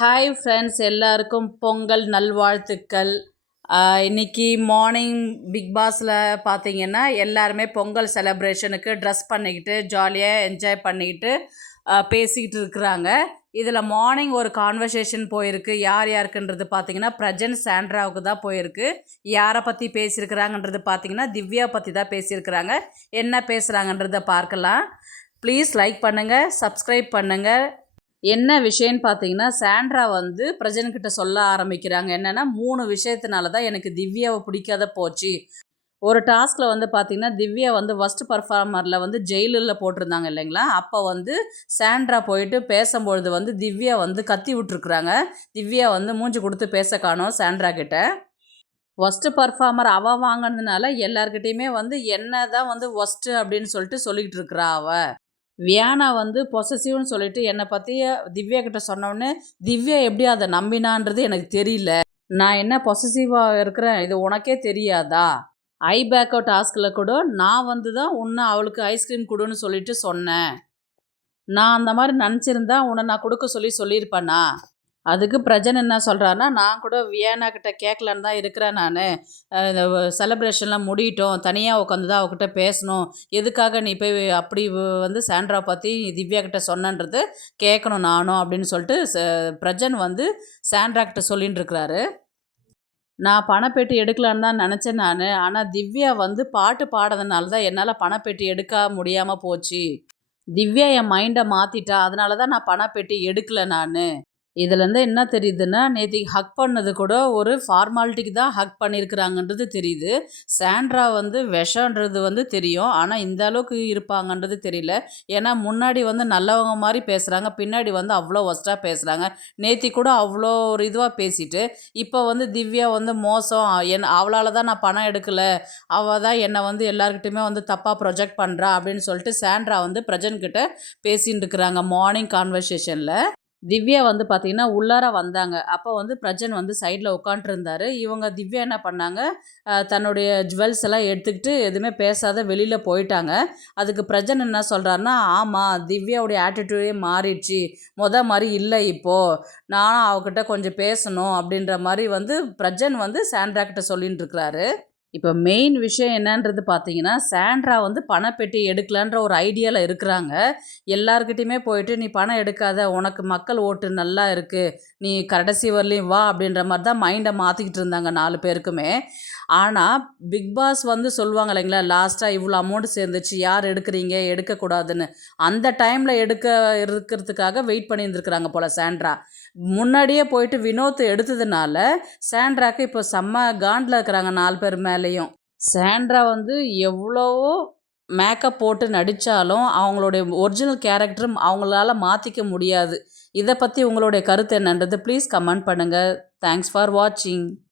Hi friends, எல்லாருக்கும் பொங்கல் நல்வாழ்த்துக்கள். இன்னைக்கு மார்னிங் பிக் பாஸில் பார்த்தீங்கன்னா எல்லாருமே பொங்கல் செலப்ரேஷனுக்கு ட்ரெஸ் பண்ணிக்கிட்டு ஜாலியாக என்ஜாய் பண்ணிக்கிட்டு பேசிக்கிட்டு இருக்கிறாங்க. இதில் மார்னிங் ஒரு கான்வர்சேஷன் போயிருக்கு. யார் யாருக்குன்றது பார்த்தீங்கன்னா பிரஜன் சாண்ட்ராவுக்கு தான் போயிருக்கு. யாரை பற்றி பேசியிருக்கிறாங்கன்றது பார்த்தீங்கன்னா திவ்யா பற்றி தான் பேசியிருக்கிறாங்க. என்ன பேசுகிறாங்கன்றதை பார்க்கலாம். ப்ளீஸ் லைக் பண்ணுங்கள், சப்ஸ்கிரைப் பண்ணுங்கள். என்ன விஷயம்னு பார்த்தீங்கன்னா சாண்ட்ரா வந்து பிரஜன்கிட்ட சொல்ல ஆரம்பிக்கிறாங்க. என்னென்னா 3 விஷயத்தினால தான் எனக்கு திவ்யாவை பிடிக்காத போச்சு. ஒரு டாஸ்கில் வந்து பார்த்திங்கன்னா திவ்யா வந்து ஃபஸ்ட்டு பர்ஃபார்மரில் வந்து ஜெயிலில் போட்டிருந்தாங்க இல்லைங்களா. அப்போ வந்து சாண்ட்ரா போயிட்டு பேசும்பொழுது வந்து திவ்யா வந்து கத்தி விட்டுருக்குறாங்க. திவ்யா வந்து மூஞ்சி கொடுத்து பேச காணோம் சாண்ட்ரா கிட்ட. ஃபஸ்ட்டு பர்ஃபார்மர் அவள் வாங்கினதுனால எல்லாருக்கிட்டேயுமே வந்து என்ன தான் வந்து ஒஸ்ட்டு அப்படின்னு சொல்லிக்கிட்டு இருக்கிறா அவள். வியானா வந்து பொசசிவ்னு சொல்லிட்டு என்னை பற்றி திவ்யா கிட்ட சொன்னோடனே திவ்யா எப்படி அதை நம்பினான்றது எனக்கு தெரியல. நான் என்ன பொசசிவாக இருக்கிறேன், இது உனக்கே தெரியாதா? ஐ பேக்கோ டாஸ்கில் கூட நான் வந்து தான் உன்னை அவளுக்கு ஐஸ்கிரீம் கொடுன்னு சொல்லிட்டு சொன்னேன். நான் அந்த மாதிரி நினச்சிருந்தா உன்னை நான் கொடுக்க சொல்லியிருப்பேனா? அதுக்கு பிரஜன் என்ன சொல்கிறாருன்னா, நான் கூட வியானா கிட்ட கேட்கலான்னு தான் இருக்கிறேன். நான் இந்த செலப்ரேஷன்லாம் முடியட்டும், தனியாக உட்காந்து தான் அவகிட்ட பேசணும். எதுக்காக நீ போய் அப்படி வந்து சாண்ட்ரா பற்றி திவ்யா கிட்ட சொன்னன்றது கேட்கணும் நானும் அப்படின்னு சொல்லிட்டு பிரஜன் வந்து சாண்ட்ரா கிட்ட சொல்லின்னு இருக்கிறாரு. நான் பணப்பெட்டி எடுக்கலான்னு தான் நினச்சேன் நான். ஆனால் திவ்யா வந்து பாட்டு பாடுறதுனால தான் என்னால் பணப்பெட்டி எடுக்க முடியாமல் போச்சு. திவ்யா என் மைண்டை மாற்றிட்டா, அதனால தான் நான் பணப்பெட்டி எடுக்கலை நான். இதுலேருந்து என்ன தெரியுதுன்னா, நேத்திக்கு ஹக் பண்ணது கூட ஒரு ஃபார்மாலிட்டிக்கு தான் ஹக் பண்ணியிருக்கிறாங்கன்றது தெரியுது. சாண்ட்ரா வந்து விஷன்றது வந்து தெரியும். ஆனால் இந்த அளவுக்கு இருப்பாங்கன்றது தெரியல. ஏன்னா முன்னாடி வந்து நல்லவங்க மாதிரி பேசுகிறாங்க, பின்னாடி வந்து அவ்வளோ ஒஸ்ட்டாக பேசுகிறாங்க. நேத்திக்கு கூட அவ்வளோ ஒரு இதுவாக பேசிட்டு, இப்போ வந்து திவ்யா வந்து மோசம், அவளால் தான் நான் பணம் எடுக்கலை, அவள் தான் என்னை வந்து எல்லாருக்கிட்டையுமே வந்து தப்பாக ப்ரொஜெக்ட் பண்ணுறா அப்படின்னு சொல்லிட்டு சாண்ட்ரா வந்து பிரஜன்கிட்ட பேசின்னு இருக்கிறாங்க மார்னிங் கான்வர்சேஷனில். திவ்யா வந்து பார்த்திங்கன்னா உள்ளார வந்தாங்க. அப்போ வந்து பிரஜன் வந்து சைடில் உட்காண்ட்ருந்தாரு. இவங்க திவ்யா என்ன பண்ணாங்க, தன்னுடைய ஜுவல்ஸ் எல்லாம் எடுத்துக்கிட்டு எதுவுமே பேசாத வெளியில் போயிட்டாங்க. அதுக்கு பிரஜன் என்ன சொல்கிறாருன்னா, ஆமாம் திவ்யாவுடைய ஆட்டிடியூடே மாறிடுச்சு, மாதிரி இல்லை இப்போது, நானும் அவகிட்ட கொஞ்சம் பேசணும் அப்படின்ற மாதிரி வந்து பிரஜன் வந்து சாண்ட்ரா கிட்ட சொல்லின்னு இருக்கிறாரு. இப்போ மெயின் விஷயம் என்னன்றது பார்த்தீங்கன்னா, சாண்ட்ரா வந்து பணப்பெட்டி எடுக்கலான்ற ஒரு ஐடியாவில் இருக்கிறாங்க. எல்லாருக்கிட்டையுமே போயிட்டு நீ பணம் எடுக்காத, உனக்கு மக்கள் ஓட்டு நல்லா இருக்குது, நீ கடைசி வரலையும் வா அப்படின்ற மாதிரி தான் மைண்டை மாற்றிக்கிட்டு இருந்தாங்க 4 பேருக்குமே. ஆனால் பிக் பாஸ் வந்து சொல்லுவாங்க இல்லைங்களா, லாஸ்ட்டாக இவ்வளோ அமௌண்ட் சேர்ந்துச்சு, யார் எடுக்கிறீங்க எடுக்கக்கூடாதுன்னு. அந்த டைமில் இருக்கிறதுக்காக வெயிட் பண்ணியிருந்துருக்குறாங்க போல் சாண்ட்ரா. முன்னாடியே போயிட்டு வினோத் எடுத்ததுனால சாண்ட்ராக்கு இப்போ செம்ம காண்டில் இருக்கிறாங்க 4 பேர் மேலேயும். சாண்ட்ரா வந்து எவ்வளவோ மேக்கப் போட்டு நடித்தாலும் அவங்களுடைய ஒரிஜினல் கேரக்டரும் அவங்களால மாற்றிக்க முடியாது. இதை பற்றி உங்களுடைய கருத்து என்னன்றது ப்ளீஸ் கமெண்ட் பண்ணுங்கள். தேங்க்ஸ் ஃபார் வாட்சிங்.